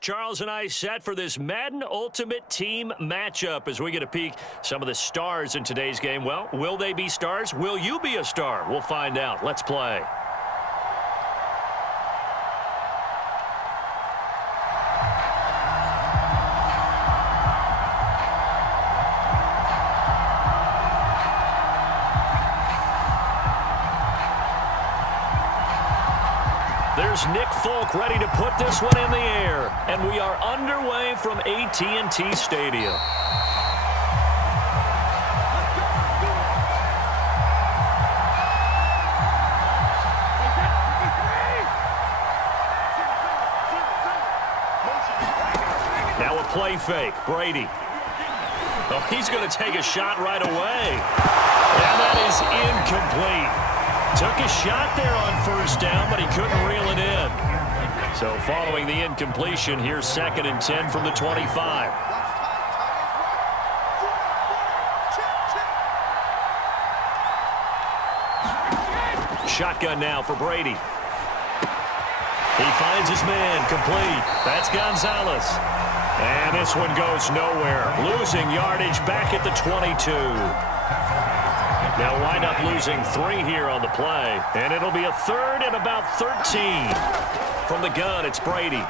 Charles and I set for this Madden Ultimate Team matchup as we get a peek some of the stars in today's game. Well, will they be stars? Will you be a star? We'll find out. Let's play. There's Nick Folk ready to put this one in the air. And we are underway from AT&T Stadium. Now a play fake. Brady. Oh, he's going to take a shot right away. And that is incomplete. Took a shot there on first down, but he couldn't reel it in. So following the incompletion, here's 2nd and 10 from the 25. Shotgun now for Brady. He finds his man, complete. That's Gonzalez. And this one goes nowhere. Losing yardage back at the 22. Now wind up losing 3 here on the play. And it'll be a 3rd and about 13. From the gun, it's Brady. Got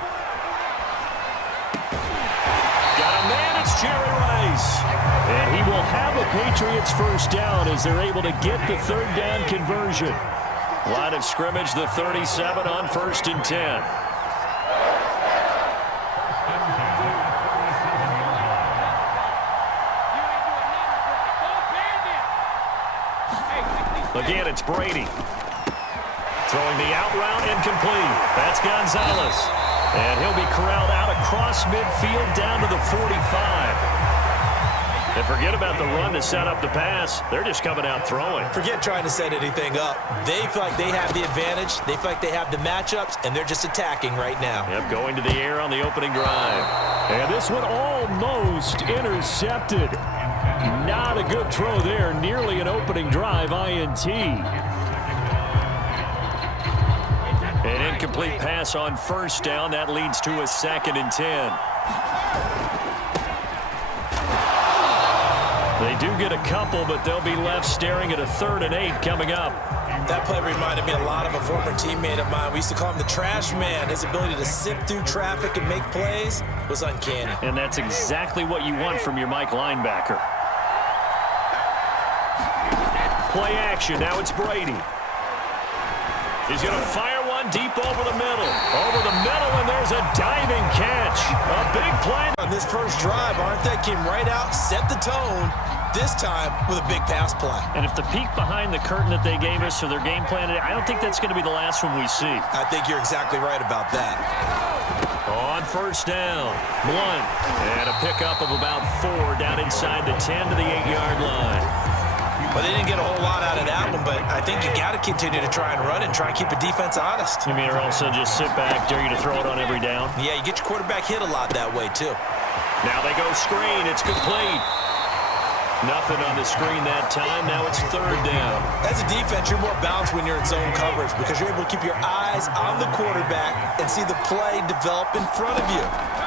a man, it's Jerry Rice. And he will have a Patriots first down as they're able to get the 3rd down conversion. Line of scrimmage, the 37 on 1st and 10. Again, it's Brady. Throwing the out route incomplete. That's Gonzalez. And he'll be corralled out across midfield down to the 45. And forget about the run to set up the pass. They're just coming out throwing. Forget trying to set anything up. They feel like they have the advantage. They feel like they have the matchups, and they're just attacking right now. Yep, going to the air on the opening drive. And this one almost intercepted. Not a good throw there. Nearly an opening drive INT. An incomplete pass on first down. That leads to a 2nd and 10. They do get a couple, but they'll be left staring at a 3rd and 8 coming up. That play reminded me a lot of a former teammate of mine. We used to call him the trash man. His ability to sift through traffic and make plays was uncanny. And that's exactly what you want from your Mike linebacker. Play action. Now it's Brady. He's going to fire one deep over the middle. Over the middle, and there's a diving catch. A big play. On this first drive, aren't they? Came right out, set the tone, this time with a big pass play. And if the peek behind the curtain that they gave us or their game plan, I don't think that's going to be the last one we see. I think you're exactly right about that. On first down, Blunt. And a pickup of about 4 down inside the 10 to the 8-yard line. Well, they didn't get a whole lot out of that one, but I think you got to continue to try and run and try and keep the defense honest. You mean, or also just sit back, dare you to throw it on every down? Yeah, you get your quarterback hit a lot that way, too. Now they go screen. It's complete. Nothing on the screen that time. Now it's 3rd down. As a defense, you're more balanced when you're in zone coverage because you're able to keep your eyes on the quarterback and see the play develop in front of you.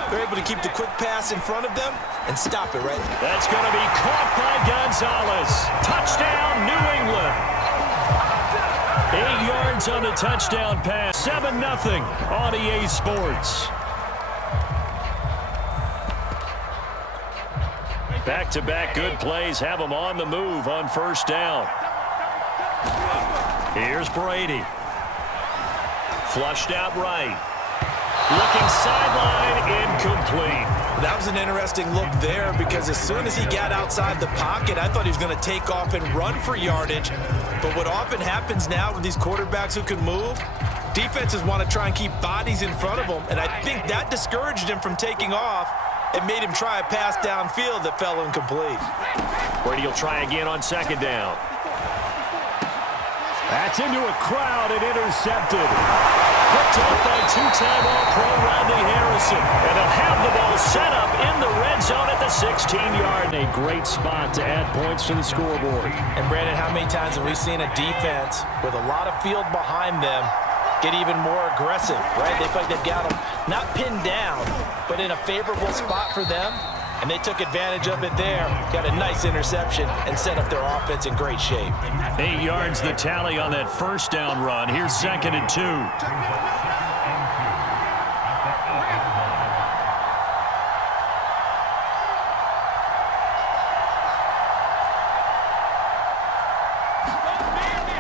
They're able to keep the quick pass in front of them and stop it right there. That's going to be caught by Gonzalez. Touchdown, New England. 8 yards on the touchdown pass. 7-0 on EA Sports. Back-to-back good plays have them on the move on first down. Here's Brady. Flushed out right. Looking sideline, incomplete. That was an interesting look there because as soon as he got outside the pocket, I thought he was going to take off and run for yardage. But what often happens now with these quarterbacks who can move, defenses want to try and keep bodies in front of them, and I think that discouraged him from taking off. It made him try a pass downfield that fell incomplete. Brady will try again on 2nd down. That's into a crowd and intercepted. Picked up by 2-time All-Pro Rodney Harrison. And they'll have the ball set up in the red zone at the 16-yard. A great spot to add points to the scoreboard. And Brandon, how many times have we seen a defense with a lot of field behind them get even more aggressive, right? They feel like they've got them not pinned down, but in a favorable spot for them, and they took advantage of it there. Got a nice interception and set up their offense in great shape. 8 yards the tally on that first down run. Here's 2nd and 2.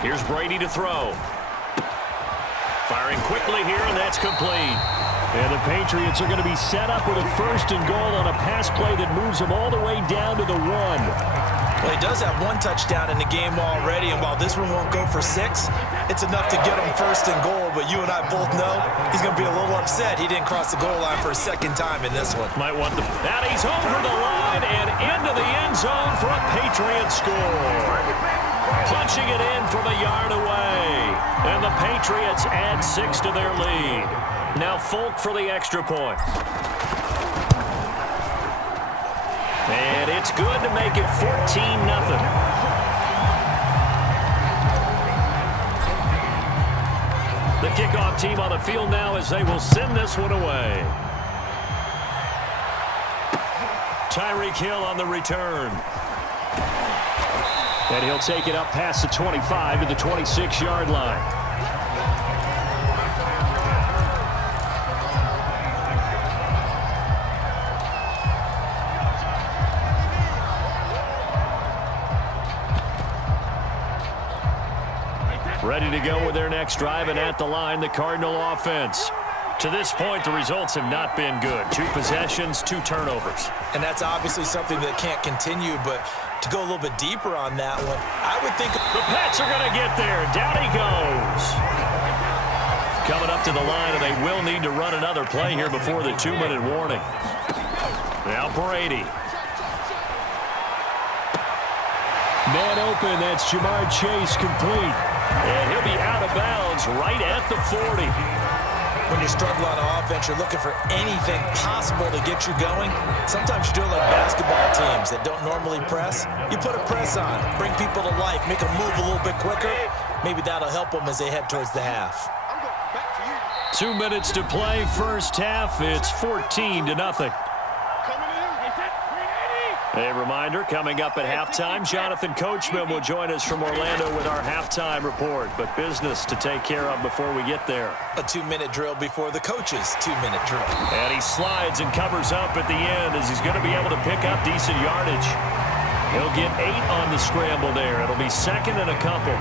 Here's Brady to throw. Firing quickly here, and that's complete. And the Patriots are going to be set up with a 1st and goal on a pass play that moves them all the way down to the 1. Well, he does have 1 touchdown in the game already, and while this one won't go for 6, it's enough to get him 1st and goal. But you and I both know he's going to be a little upset he didn't cross the goal line for a 2nd time in this one. Might want the... And he's over the line and into the end zone for a Patriots score. Punching it in from a yard away. And the Patriots add 6 to their lead. Now Folk for the extra point. And it's good to make it 14-0. The kickoff team on the field now as they will send this one away. Tyreek Hill on the return. And he'll take it up past the 25 to the 26-yard line. Ready to go with their next drive, and at the line, the Cardinal offense. To this point, the results have not been good. 2 possessions, 2 turnovers. And that's obviously something that can't continue, but to go a little bit deeper on that one, I would think... The Pats are going to get there. Down he goes. Coming up to the line, and they will need to run another play here before the 2-minute warning. Now Brady. Man open, that's Jamar Chase complete. And he'll be out of bounds right at the 40. When you struggle on offense, you're looking for anything possible to get you going. Sometimes you do it like basketball teams that don't normally press. You put a press on, bring people to life, make them move a little bit quicker. Maybe that'll help them as they head towards the half. 2 minutes to play, first half. It's 14-0. A reminder, coming up at halftime, Jonathan Coachman will join us from Orlando with our halftime report. But business to take care of before we get there. A 2-minute drill before the coach's 2-minute drill. And he slides and covers up at the end as he's going to be able to pick up decent yardage. He'll get 8 on the scramble there. It'll be 2nd and a couple.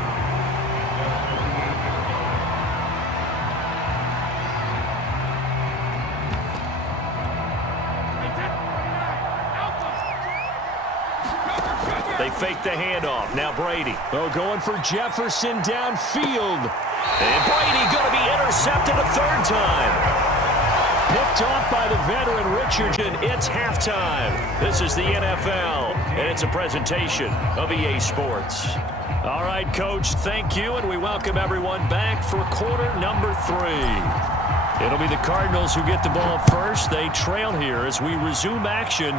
They fake the handoff. Now Brady. Oh, going for Jefferson downfield. And Brady going to be intercepted a 3rd time. Picked off by the veteran Richardson. It's halftime. This is the NFL, and it's a presentation of EA Sports. All right, Coach, thank you, and we welcome everyone back for quarter number 3. It'll be the Cardinals who get the ball first. They trail here as we resume action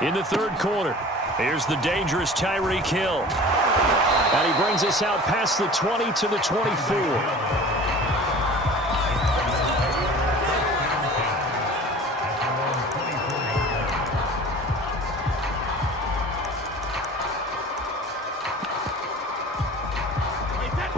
in the 3rd quarter. Here's the dangerous Tyreek Hill. And he brings us out past the 20 to the 24.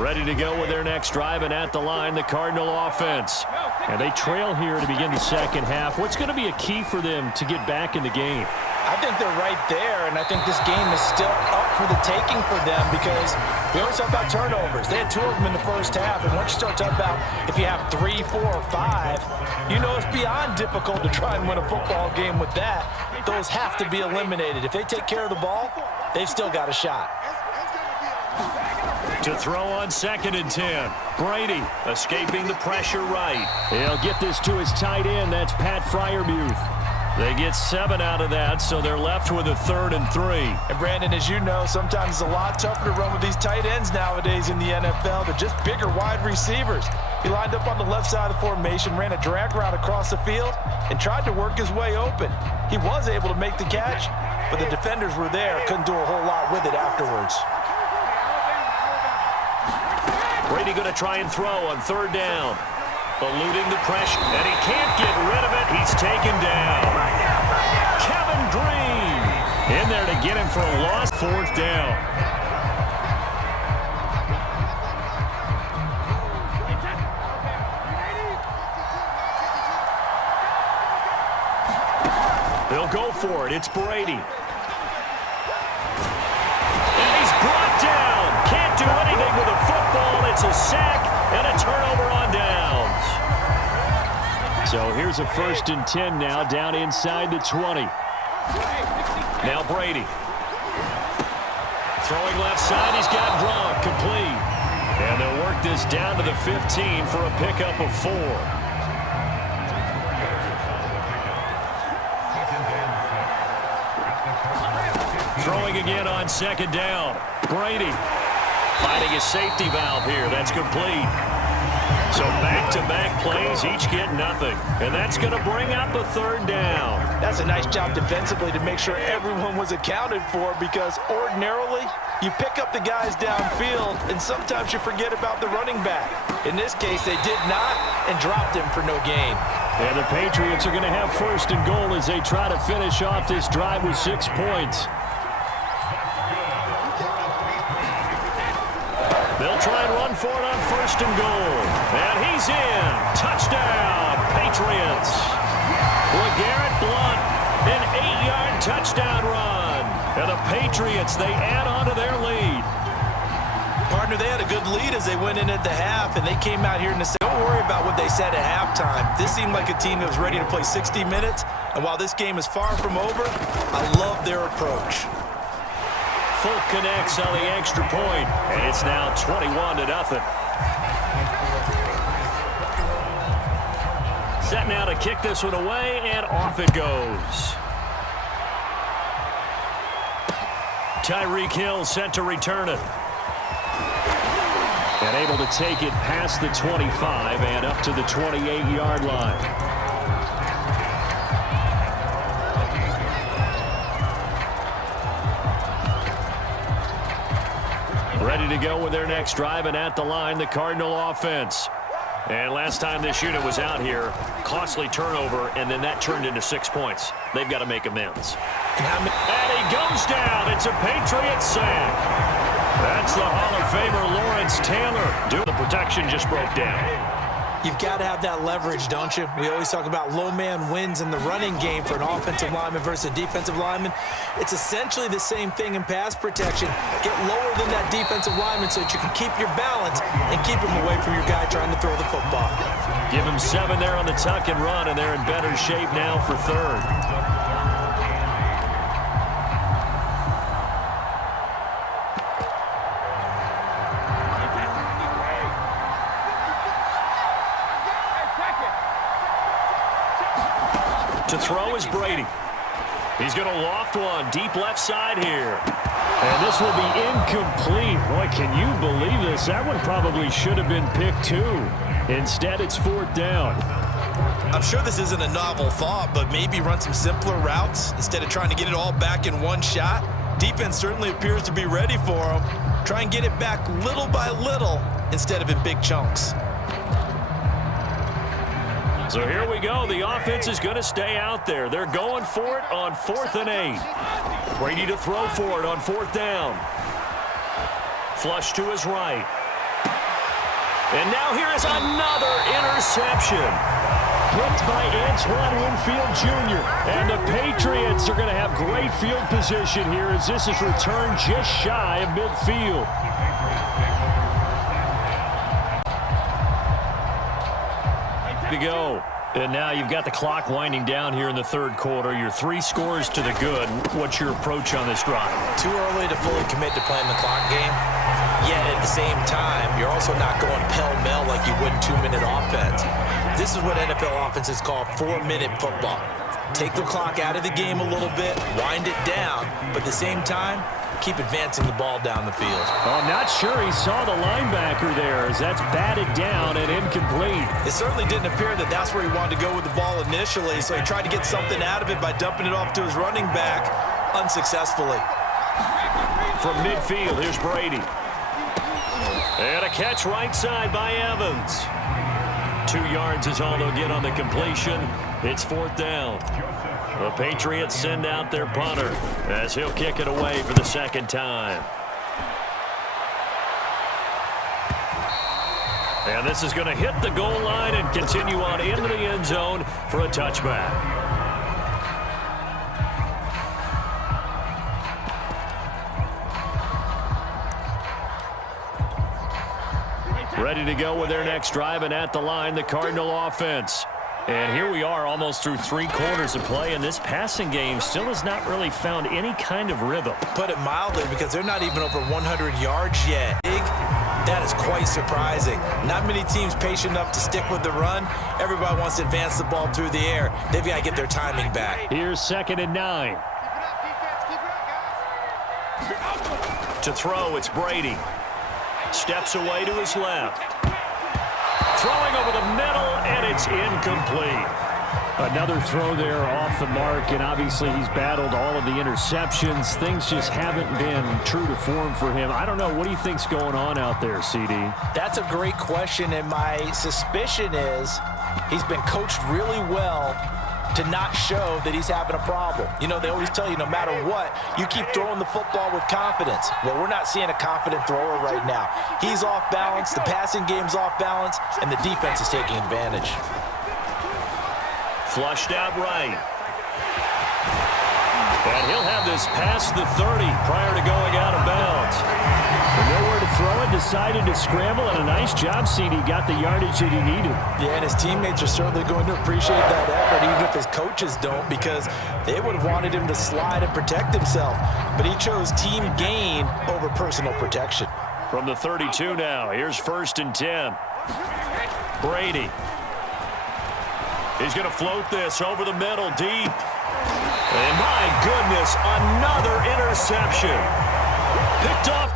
Ready to go with their next drive, and at the line, the Cardinal offense. And they trail here to begin the 2nd half. What's going to be a key for them to get back in the game? I think they're right there, and I think this game is still up for the taking for them because we always talk about turnovers. They had 2 of them in the first half, and once you start talking about if you have 3, 4, or 5, you know it's beyond difficult to try and win a football game with that. Those have to be eliminated. If they take care of the ball, they've still got a shot. To throw on 2nd and 10. Brady escaping the pressure right. He'll get this to his tight end. That's Pat Freiermuth. They get 7 out of that, so they're left with a 3rd and 3. And Brandon, as you know, sometimes it's a lot tougher to run with these tight ends nowadays in the NFL. They're just bigger wide receivers. He lined up on the left side of the formation, ran a drag route across the field, and tried to work his way open. He was able to make the catch, but the defenders were there, couldn't do a whole lot with it afterwards. Brady going to try and throw on third down. Eluding the pressure, and he can't get rid of it. He's taken down. Kevin Green in there to get him for a loss. Fourth down. They'll go for it. It's Brady. And he's brought down. Can't do anything with a football. It's a sack and a turnover on downs. So here's a 1st and 10 now, down inside the 20. Now Brady. Throwing left side. He's got Gronk complete. And they'll work this down to the 15 for a pickup of 4. Throwing again on 2nd down. Brady finding a safety valve here. That's complete. So back-to-back plays, each get nothing. And that's going to bring up a 3rd down. That's a nice job defensively to make sure everyone was accounted for, because ordinarily you pick up the guys downfield and sometimes you forget about the running back. In this case, they did not and dropped him for no gain. And the Patriots are going to have 1st and goal as they try to finish off this drive with 6 points. They'll try and run for it on 1st and goal. And he's in. Touchdown, Patriots. LeGarrette Blount, an 8-yard touchdown run. And the Patriots, they add on to their lead. Partner, they had a good lead as they went in at the half, and they came out here and they said, don't worry about what they said at halftime. This seemed like a team that was ready to play 60 minutes. And while this game is far from over, I love their approach. Folk connects on the extra point, and it's now 21-0. Set now to kick this one away, and off it goes. Tyreek Hill set to return it. And able to take it past the 25 and up to the 28-yard line. Ready to go with their next drive, and at the line, the Cardinal offense. And last time this unit was out here, costly turnover, and then that turned into 6 points. They've got to make amends. And he goes down. It's a Patriot sack. That's the Hall of Famer Lawrence Taylor. The protection just broke down. You've got to have that leverage, don't you? We always talk about low man wins in the running game for an offensive lineman versus a defensive lineman. It's essentially the same thing in pass protection. Get lower than that defensive lineman so that you can keep your balance and keep him away from your guy trying to throw the football. Give him 7 there on the tuck and run, and they're in better shape now for 3rd. To throw is Brady. He's going to loft one deep left side here. And this will be incomplete. Boy, can you believe this? That one probably should have been picked too. Instead, it's 4th down. I'm sure this isn't a novel thought, but maybe run some simpler routes instead of trying to get it all back in one shot. Defense certainly appears to be ready for him. Try and get it back little by little instead of in big chunks. So here we go. The offense is going to stay out there. They're going for it on 4th and 8. Brady to throw for it on 4th down. Flush to his right. And now here is another interception. Picked by Antoine Winfield Jr. And the Patriots are going to have great field position here as this is returned just shy of midfield. To go. And now you've got the clock winding down here in the 3rd quarter. You're 3 scores to the good. What's your approach on this drive? Too early to fully commit to playing the clock game. Yet at the same time, you're also not going pell-mell like you would 2-minute offense. This is what NFL offenses call 4-minute football. Take the clock out of the game a little bit, wind it down, but at the same time, keep advancing the ball down the field. Oh, I'm not sure he saw the linebacker there as that's batted down and incomplete. It certainly didn't appear that that's where he wanted to go with the ball initially, so he tried to get something out of it by dumping it off to his running back unsuccessfully. From midfield, here's Brady. And a catch right side by Evans. 2 yards is all they'll get on the completion. It's 4th down. The Patriots send out their punter as he'll kick it away for the 2nd time. And this is going to hit the goal line and continue on into the end zone for a touchback. Ready to go with their next drive, and at the line, the Cardinal offense. And here we are almost through 3 quarters of play, and this passing game still has not really found any kind of rhythm. Put it mildly, because they're not even over 100 yards yet. That is quite surprising. Not many teams patient enough to stick with the run. Everybody wants to advance the ball through the air. They've got to get their timing back. Here's 2nd and 9. To throw, it's Brady. Steps away to his left. Throwing over the middle, and it's incomplete. Another throw there off the mark, and obviously he's battled all of the interceptions. Things just haven't been true to form for him. I don't know. What do you think's going on out there, CD? That's a great question, and my suspicion is he's been coached really well to not show that he's having a problem. You know, they always tell you no matter what, you keep throwing the football with confidence. Well, we're not seeing a confident thrower right now. He's off balance, the passing game's off balance, and the defense is taking advantage. Flushed out right. And he'll have this past the 30 prior to going out of bounds. Nowhere to throw it, decided to scramble, and a nice job, CD. Got the yardage that he needed. Yeah, and his teammates are certainly going to appreciate that effort, even if his coaches don't, because they would have wanted him to slide and protect himself. But he chose team gain over personal protection. From the 32 now, here's 1st and 10. Brady. He's going to float this over the middle, deep. And my goodness, another interception. Picked off